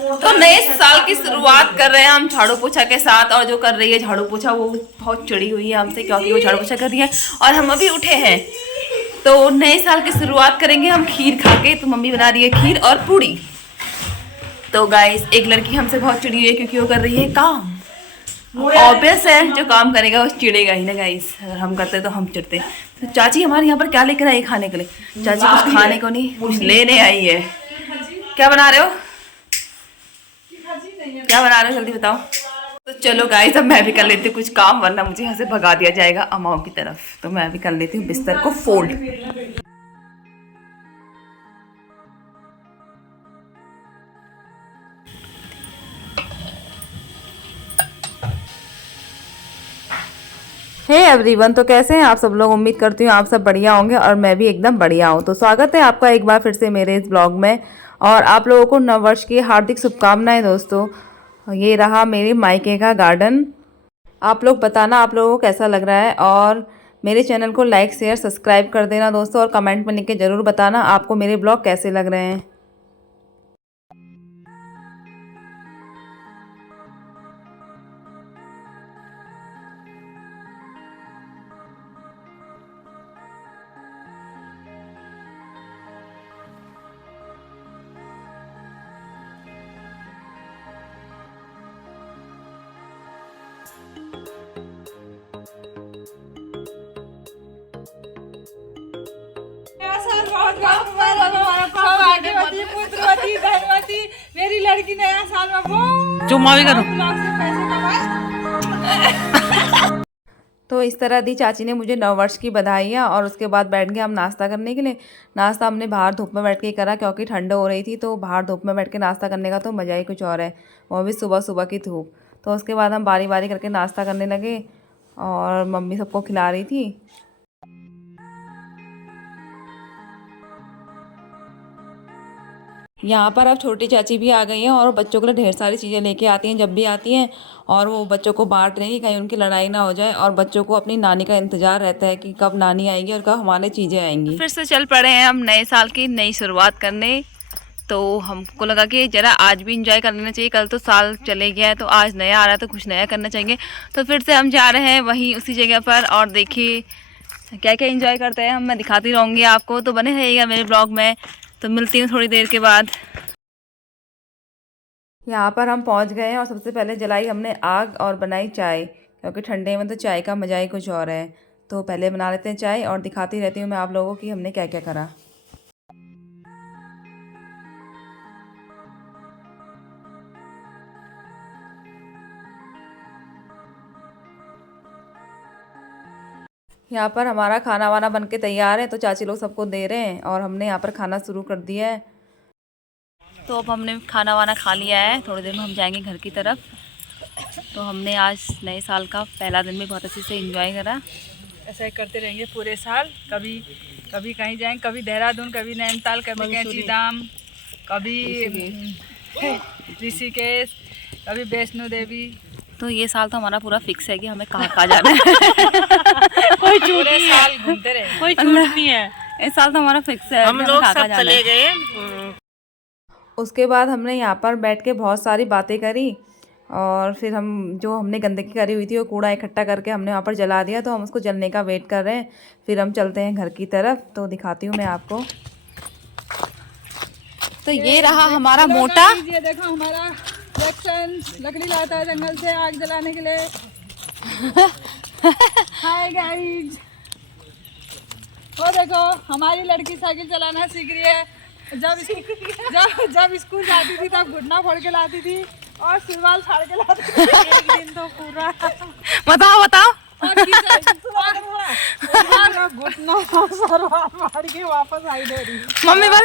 तो नए साल की शुरुआत कर रहे हैं हम झाड़ू पोछा के साथ। और जो कर रही है झाड़ू पोछा वो बहुत चिड़ी हुई है हमसे, क्योंकि वो झाड़ू पोछा कर रही है और हम अभी उठे हैं। तो नए साल की शुरुआत करेंगे हम खीर खा के। तो मम्मी बना रही है खीर और पूड़ी। तो गाइस एक लड़की हमसे बहुत चिड़ी हुई है क्योंकि वो कर रही है काम। ऑब्वियस है, जो काम करेगा वो चिड़ेगा ही ना गाइस। अगर हम करते तो हम चिड़ते। तो चाची हमारे यहाँ पर क्या लेकर आई खाने के लिए? चाची कुछ खाने को नहीं, कुछ लेने आई है। क्या बना रहे हो? क्या बना रहे हो जल्दी बताओ। तो चलो गाइस अब मैं भी कर लेती हूँ कुछ काम, वरना मुझे यहाँ से भगा दिया जाएगा अम्माओं की तरफ। तो मैं भी कर लेती हूँ बिस्तर को फोल्ड। हे एवरीवन, तो कैसे हैं आप सब लोग? उम्मीद करती हूँ आप सब बढ़िया होंगे और मैं भी एकदम बढ़िया हूँ। तो स्वागत है आपका एक बार फिर से मेरे इस ब्लॉग में। और आप लोगों को नववर्ष की हार्दिक शुभकामनाएं दोस्तों। ये रहा मेरे मायके का गार्डन। आप लोग बताना आप लोगों को कैसा लग रहा है। और मेरे चैनल को लाइक शेयर सब्सक्राइब कर देना दोस्तों। और कमेंट में लिख के ज़रूर बताना आपको मेरे ब्लॉग कैसे लग रहे हैं। मेरी लड़की नया साल में बहुत चुम्मा भी करो। पैसे कमाए। तो इस तरह दी चाची ने मुझे नववर्ष की बधाइयाँ। और उसके बाद बैठ गए हम नाश्ता करने के लिए। नाश्ता हमने बाहर धूप में बैठ के ही करा, क्योंकि ठंड हो रही थी। तो बाहर धूप में बैठ के नाश्ता करने का तो मज़ा ही कुछ और है, वो भी सुबह सुबह की धूप। तो उसके बाद हम बारी बारी करके नाश्ता करने लगे और मम्मी सबको खिला रही थी। यहाँ पर अब छोटी चाची भी आ गई हैं और बच्चों के लिए ढेर सारी चीज़ें लेके आती हैं जब भी आती हैं। और वो बच्चों को बांट रही हैं, कहीं उनकी लड़ाई ना हो जाए। और बच्चों को अपनी नानी का इंतज़ार रहता है कि कब नानी आएगी और कब हमारे चीज़ें आएंगी। फिर से चल पड़े हैं हम नए साल की नई शुरुआत करने। तो हमको लगा कि ज़रा आज भी इंजॉय कर लेना चाहिए। कल तो साल चले गया है, तो आज नया आ रहा है तो कुछ नया करना चाहिए। तो फिर से हम जा रहे हैं वहीं उसी जगह पर। और देखिए क्या क्या इंजॉय करते हैं हम, मैं दिखाती रहूँगी आपको। तो बने रहिएगा मेरे ब्लॉग में। तो मिलती हूँ थोड़ी देर के बाद। यहाँ पर हम पहुँच गए हैं और सबसे पहले जलाई हमने आग और बनाई चाय, क्योंकि ठंडे में तो चाय का मज़ा ही कुछ और है। तो पहले बना लेते हैं चाय और दिखाती रहती हूँ मैं आप लोगों की हमने क्या क्या करा। यहाँ पर हमारा खाना वाना बन के तैयार है। तो चाची लोग सबको दे रहे हैं और हमने यहाँ पर खाना शुरू कर दिया है। तो अब हमने खाना वाना खा लिया है, थोड़ी देर में हम जाएंगे घर की तरफ। तो हमने आज नए साल का पहला दिन भी बहुत अच्छे से एंजॉय करा। ऐसा ही करते रहेंगे पूरे साल। कभी कभी कहीं जाएंगे, कभी देहरादून, कभी नैनीताल, कभी कैंची धाम, कभी ऋषिकेश, कभी वैष्णो देवी। तो ये साल तो हमारा पूरा फिक्स है कि हमें कहाँ कहाँ जाना है। कोई छूट नहीं, साल घूमते रहे, कोई छूट नहीं है। इस साल तो हमारा फिक्स है, हम लोग सब चले गए। उसके बाद हमने यहाँ पर बैठ के बहुत सारी बातें करी। और फिर हम जो हमने गंदगी करी हुई थी वो कूड़ा इकट्ठा करके हमने वहाँ पर जला दिया। तो हम उसको जलने का वेट कर रहे हैं। फिर हम चलते हैं घर की तरफ। तो दिखाती हूँ मैं आपको। तो ये रहा हमारा मोटा। ये देखो हमारा जैक्सन लकड़ी लाता है जंगल से आग जलाने के लिए। हाय गाइस, वो देखो हमारी लड़की साइकिल चलाना सीख रही है। जब स्कूल जाती थी तब घुटना फोड़ के लाती थी और सिरवाल फाड़ के लाती थी। एक दिन तो पूरा बताओ बताओ। घुटना सिरवाल फाड़ के वापस आई डोरी। मम्मी बोल।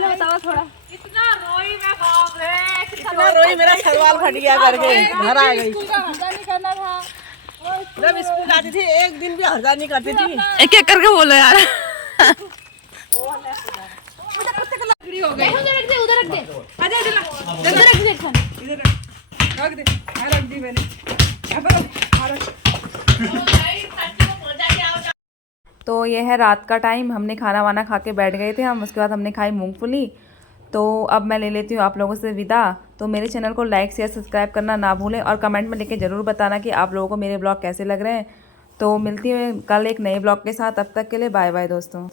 बताओ थोड़ा। इतना रोई मैं, बाप रे कितना रोई, मेरा सिरवाल फट गया करके घर आ गई। स्कूल का हर्जा नहीं करना था। जब स्कूल आती थी एक दिन भी हर्जा नहीं करती थी। एक एक करके बोलो यार। हो गई। उधर रख दे, उधर रख दे। आजा इधर रख दे, इधर रख दे। रख दी मैंने। तो ये है रात का टाइम। हमने खाना वाना खा के बैठ गए थे हम। उसके बाद हमने खाई मूंगफली। तो अब मैं ले लेती हूँ आप लोगों से विदा। तो मेरे चैनल को लाइक शेयर सब्सक्राइब करना ना भूलें और कमेंट में लिख के ज़रूर बताना कि आप लोगों को मेरे ब्लॉग कैसे लग रहे हैं। तो मिलती हूँ कल एक नए ब्लॉग के साथ, तब तक के लिए बाय बाय दोस्तों।